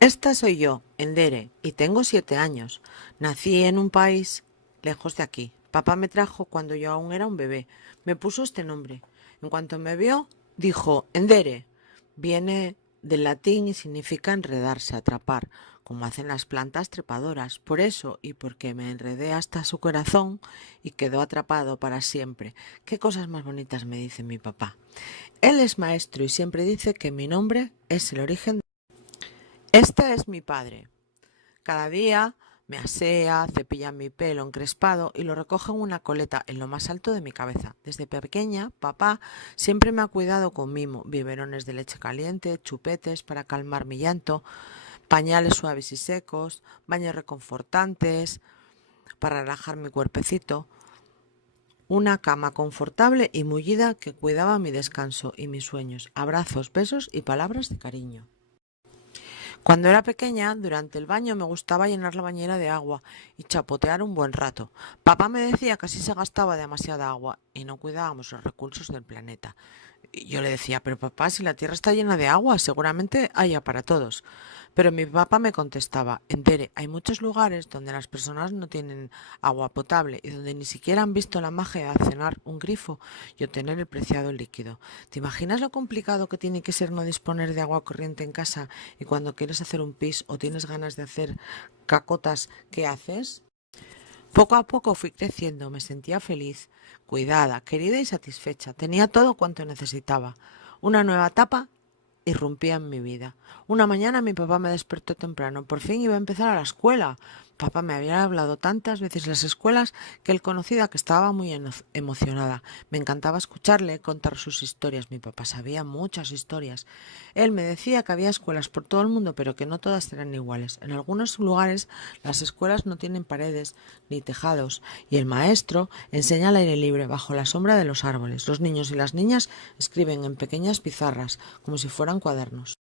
Esta soy yo, Endere, y tengo 7 años. Nací en un país lejos de aquí. Papá me trajo cuando yo aún era un bebé. Me puso este nombre. En cuanto me vio, dijo, Endere. Viene del latín y significa enredarse, atrapar, como hacen las plantas trepadoras. Por eso y porque me enredé hasta su corazón y quedó atrapado para siempre. Qué cosas más bonitas me dice mi papá. Él es maestro y siempre dice que mi nombre es el origen. Este es mi padre. Cada día me asea, cepilla mi pelo encrespado y lo recoge en una coleta en lo más alto de mi cabeza. Desde pequeña, papá siempre me ha cuidado con mimo, biberones de leche caliente, chupetes para calmar mi llanto, pañales suaves y secos, baños reconfortantes para relajar mi cuerpecito, una cama confortable y mullida que cuidaba mi descanso y mis sueños, abrazos, besos y palabras de cariño. Cuando era pequeña, durante el baño me gustaba llenar la bañera de agua y chapotear un buen rato. Papá me decía que así se gastaba demasiada agua y no cuidábamos los recursos del planeta. Y yo le decía, pero papá, si la tierra está llena de agua, seguramente haya para todos. Pero mi papá me contestaba, Entere, hay muchos lugares donde las personas no tienen agua potable y donde ni siquiera han visto la magia de accionar un grifo y obtener el preciado líquido. ¿Te imaginas lo complicado que tiene que ser no disponer de agua corriente en casa y cuando quieres hacer un pis o tienes ganas de hacer cacotas, qué haces? Poco a poco fui creciendo, me sentía feliz, cuidada, querida y satisfecha. Tenía todo cuanto necesitaba. Una nueva etapa irrumpía en mi vida. Una mañana mi papá me despertó temprano. Por fin iba a empezar a la escuela. Papá me había hablado tantas veces de las escuelas que él conocía que estaba muy emocionada. Me encantaba escucharle contar sus historias. Mi papá sabía muchas historias. Él me decía que había escuelas por todo el mundo, pero que no todas eran iguales. En algunos lugares las escuelas no tienen paredes ni tejados y el maestro enseña al aire libre bajo la sombra de los árboles. Los niños y las niñas escriben en pequeñas pizarras como si fueran cuadernos.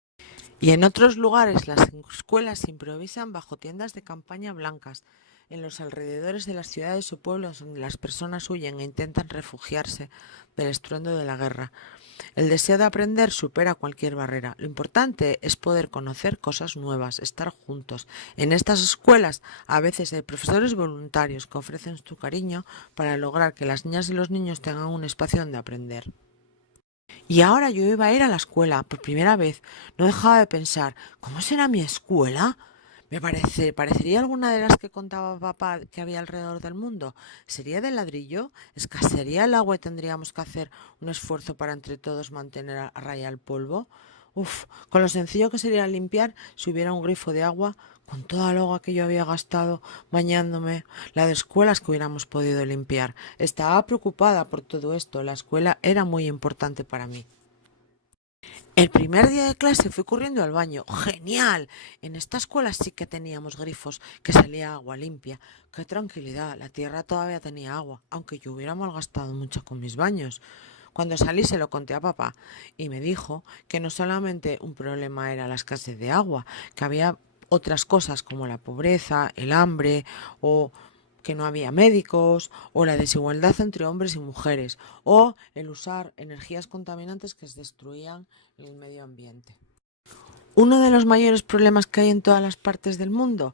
Y en otros lugares las escuelas se improvisan bajo tiendas de campaña blancas, en los alrededores de las ciudades o pueblos donde las personas huyen e intentan refugiarse del estruendo de la guerra. El deseo de aprender supera cualquier barrera. Lo importante es poder conocer cosas nuevas, estar juntos. En estas escuelas a veces hay profesores voluntarios que ofrecen su cariño para lograr que las niñas y los niños tengan un espacio donde aprender. Y ahora yo iba a ir a la escuela por primera vez. No dejaba de pensar, ¿cómo será mi escuela? Parecería alguna de las que contaba papá que había alrededor del mundo. ¿Sería de ladrillo? ¿Escasearía el agua y tendríamos que hacer un esfuerzo para entre todos mantener a raya el polvo? Uf, con lo sencillo que sería limpiar si hubiera un grifo de agua, con toda el agua que yo había gastado bañándome, la de escuelas que hubiéramos podido limpiar. Estaba preocupada por todo esto. La escuela era muy importante para mí. El primer día de clase fui corriendo al baño. ¡Genial! En esta escuela sí que teníamos grifos, que salía agua limpia. ¡Qué tranquilidad! La tierra todavía tenía agua, aunque yo hubiera malgastado mucho con mis baños. Cuando salí se lo conté a papá y me dijo que no solamente un problema era la escasez de agua, que había otras cosas como la pobreza, el hambre o que no había médicos, o la desigualdad entre hombres y mujeres, o el usar energías contaminantes que destruían el medio ambiente. Uno de los mayores problemas que hay en todas las partes del mundo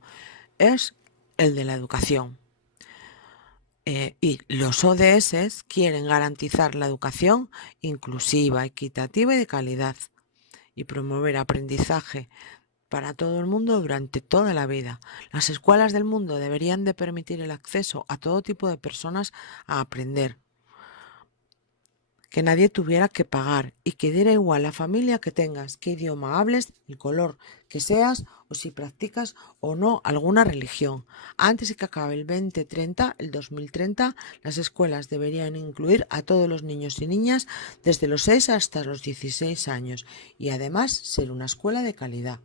es el de la educación. Y los ODS quieren garantizar la educación inclusiva, equitativa y de calidad y promover aprendizaje para todo el mundo durante toda la vida. Las escuelas del mundo deberían de permitir el acceso a todo tipo de personas a aprender, que nadie tuviera que pagar y que diera igual la familia que tengas, qué idioma hables, el color que seas o si practicas o no alguna religión. Antes de que acabe el 2030, el 2030, las escuelas deberían incluir a todos los niños y niñas desde los 6 hasta los 16 años y además ser una escuela de calidad.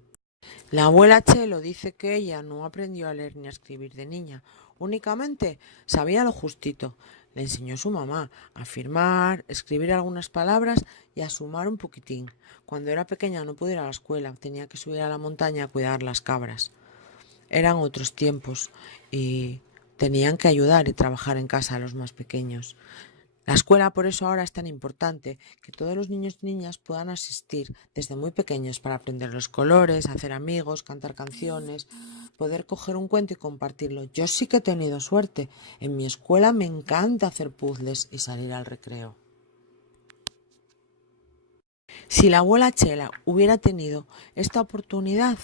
La abuela Chelo dice que ella no aprendió a leer ni a escribir de niña, únicamente sabía lo justito. Le enseñó su mamá a firmar, escribir algunas palabras y a sumar un poquitín. Cuando era pequeña no pudo ir a la escuela, tenía que subir a la montaña a cuidar las cabras. Eran otros tiempos y tenían que ayudar y trabajar en casa a los más pequeños. La escuela por eso ahora es tan importante, que todos los niños y niñas puedan asistir desde muy pequeños para aprender los colores, hacer amigos, cantar canciones, poder coger un cuento y compartirlo. Yo sí que he tenido suerte. En mi escuela me encanta hacer puzzles y salir al recreo. Si la abuela Chela hubiera tenido esta oportunidad,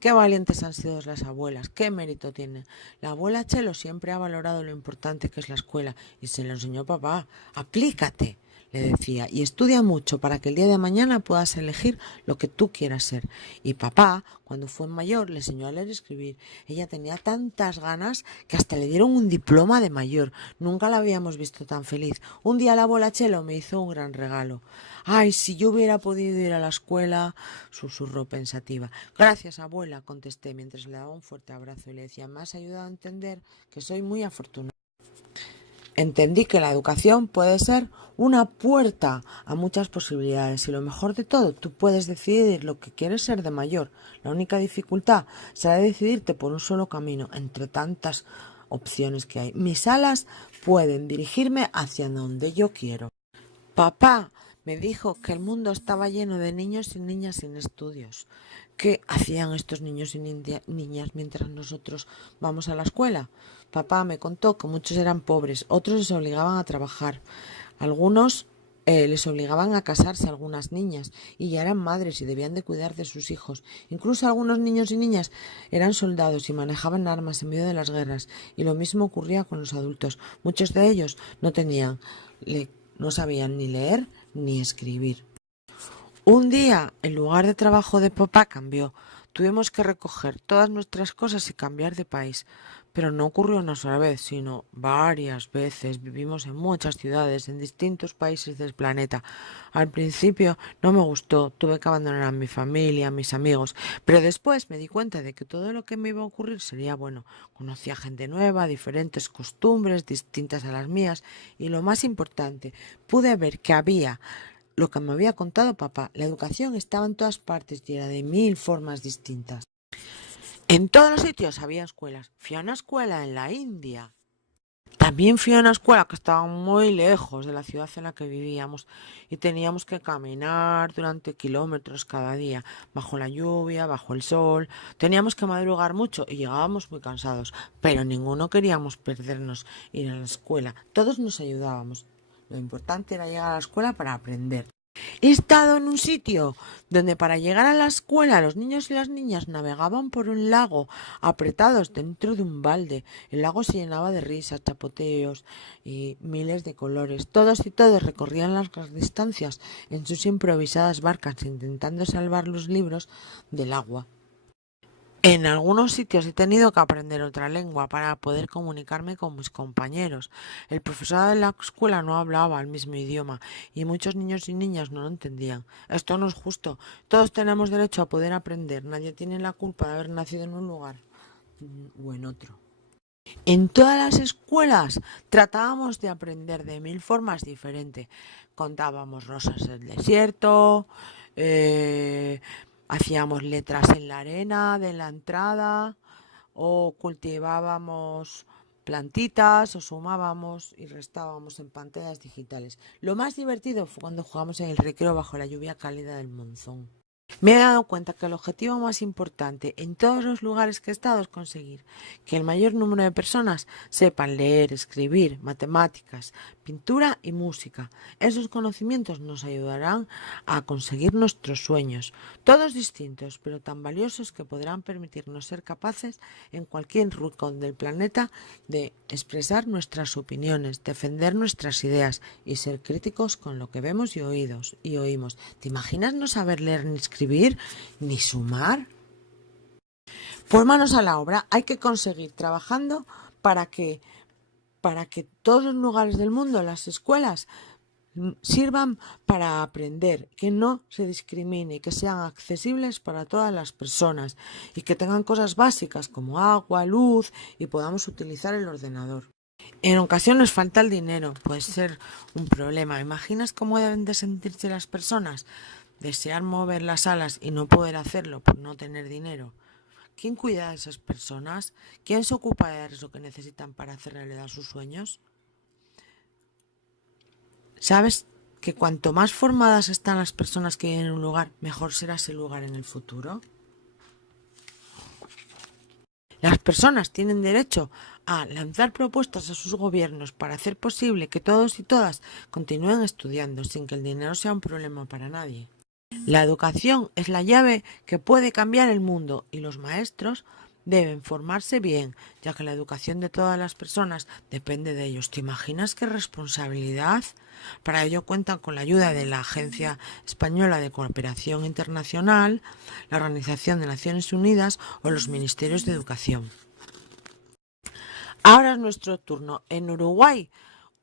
qué valientes han sido las abuelas, qué mérito tienen. La abuela Chelo siempre ha valorado lo importante que es la escuela y se lo enseñó papá. Aplícate, le decía, y estudia mucho para que el día de mañana puedas elegir lo que tú quieras ser. Y papá, cuando fue mayor, le enseñó a leer y escribir. Ella tenía tantas ganas que hasta le dieron un diploma de mayor. Nunca la habíamos visto tan feliz. Un día la abuela Chelo me hizo un gran regalo. Ay, si yo hubiera podido ir a la escuela, susurró pensativa. Gracias, abuela, contesté mientras le daba un fuerte abrazo y le decía, me has ayudado a entender que soy muy afortunada. Entendí que la educación puede ser una puerta a muchas posibilidades y lo mejor de todo, tú puedes decidir lo que quieres ser de mayor. La única dificultad será decidirte por un solo camino entre tantas opciones que hay. Mis alas pueden dirigirme hacia donde yo quiero. Papá me dijo que el mundo estaba lleno de niños y niñas sin estudios. ¿Qué hacían estos niños y niñas mientras nosotros vamos a la escuela? Papá me contó que muchos eran pobres, otros les obligaban a trabajar, algunos les obligaban a casarse algunas niñas y ya eran madres y debían de cuidar de sus hijos. Incluso algunos niños y niñas eran soldados y manejaban armas en medio de las guerras y lo mismo ocurría con los adultos. Muchos de ellos no sabían ni leer ni escribir. Un día el lugar de trabajo de papá cambió. Tuvimos que recoger todas nuestras cosas y cambiar de país. Pero no ocurrió una sola vez, sino varias veces. Vivimos en muchas ciudades, en distintos países del planeta. Al principio no me gustó, tuve que abandonar a mi familia, a mis amigos, pero después me di cuenta de que todo lo que me iba a ocurrir sería bueno. Conocí a gente nueva, diferentes costumbres, distintas a las mías, y lo más importante, pude ver que había lo que me había contado papá. La educación estaba en todas partes y era de 1000 formas distintas. En todos los sitios había escuelas. Fui a una escuela en la India. También fui a una escuela que estaba muy lejos de la ciudad en la que vivíamos y teníamos que caminar durante kilómetros cada día, bajo la lluvia, bajo el sol. Teníamos que madrugar mucho y llegábamos muy cansados, pero ninguno queríamos perdernos ir a la escuela. Todos nos ayudábamos. Lo importante era llegar a la escuela para aprender. He estado en un sitio donde para llegar a la escuela los niños y las niñas navegaban por un lago apretados dentro de un balde. El lago se llenaba de risas, chapoteos y miles de colores. Todos y todos recorrían largas distancias en sus improvisadas barcas intentando salvar los libros del agua. En algunos sitios he tenido que aprender otra lengua para poder comunicarme con mis compañeros. El profesor de la escuela no hablaba el mismo idioma y muchos niños y niñas no lo entendían. Esto no es justo. Todos tenemos derecho a poder aprender. Nadie tiene la culpa de haber nacido en un lugar o en otro. En todas las escuelas tratábamos de aprender de 1000 formas diferentes. Contábamos rosas del desierto, hacíamos letras en la arena de la entrada, o cultivábamos plantitas, o sumábamos y restábamos en pantallas digitales. Lo más divertido fue cuando jugamos en el recreo bajo la lluvia cálida del monzón. Me he dado cuenta que el objetivo más importante en todos los lugares que he estado es conseguir que el mayor número de personas sepan leer, escribir, matemáticas, pintura y música. Esos conocimientos nos ayudarán a conseguir nuestros sueños, todos distintos, pero tan valiosos que podrán permitirnos ser capaces en cualquier rincón del planeta de expresar nuestras opiniones, defender nuestras ideas y ser críticos con lo que vemos y oímos. ¿Te imaginas no saber leer ni escribir ni sumar? Pues manos a la obra, hay que conseguir trabajando para que todos los lugares del mundo, las escuelas, sirvan para aprender, que no se discrimine, que sean accesibles para todas las personas y que tengan cosas básicas como agua, luz y podamos utilizar el ordenador. En ocasiones falta el dinero, puede ser un problema. ¿Imaginas cómo deben de sentirse las personas? Desear mover las alas y no poder hacerlo por no tener dinero. ¿Quién cuida de esas personas? ¿Quién se ocupa de darles lo que necesitan para hacer realidad sus sueños? ¿Sabes que cuanto más formadas están las personas que viven en un lugar, mejor será ese lugar en el futuro? Las personas tienen derecho a lanzar propuestas a sus gobiernos para hacer posible que todos y todas continúen estudiando sin que el dinero sea un problema para nadie. La educación es la llave que puede cambiar el mundo y los maestros deben formarse bien, ya que la educación de todas las personas depende de ellos. ¿Te imaginas qué responsabilidad? Para ello cuentan con la ayuda de la Agencia Española de Cooperación Internacional, la Organización de Naciones Unidas o los Ministerios de Educación. Ahora es nuestro turno. En Uruguay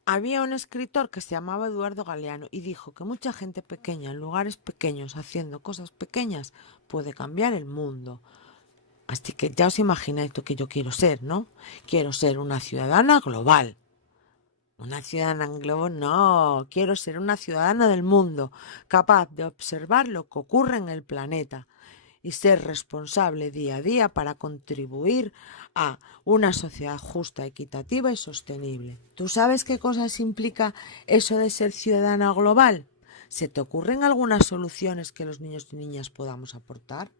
había un escritor que se llamaba Eduardo Galeano y dijo que mucha gente pequeña en lugares pequeños haciendo cosas pequeñas puede cambiar el mundo. Así que ya os imagináis lo que yo quiero ser, ¿no? Quiero ser una ciudadana global. Una ciudadana global, no, quiero ser una ciudadana del mundo, capaz de observar lo que ocurre en el planeta y ser responsable día a día para contribuir a una sociedad justa, equitativa y sostenible. ¿Tú sabes qué cosas implica eso de ser ciudadana global? ¿Se te ocurren algunas soluciones que los niños y niñas podamos aportar?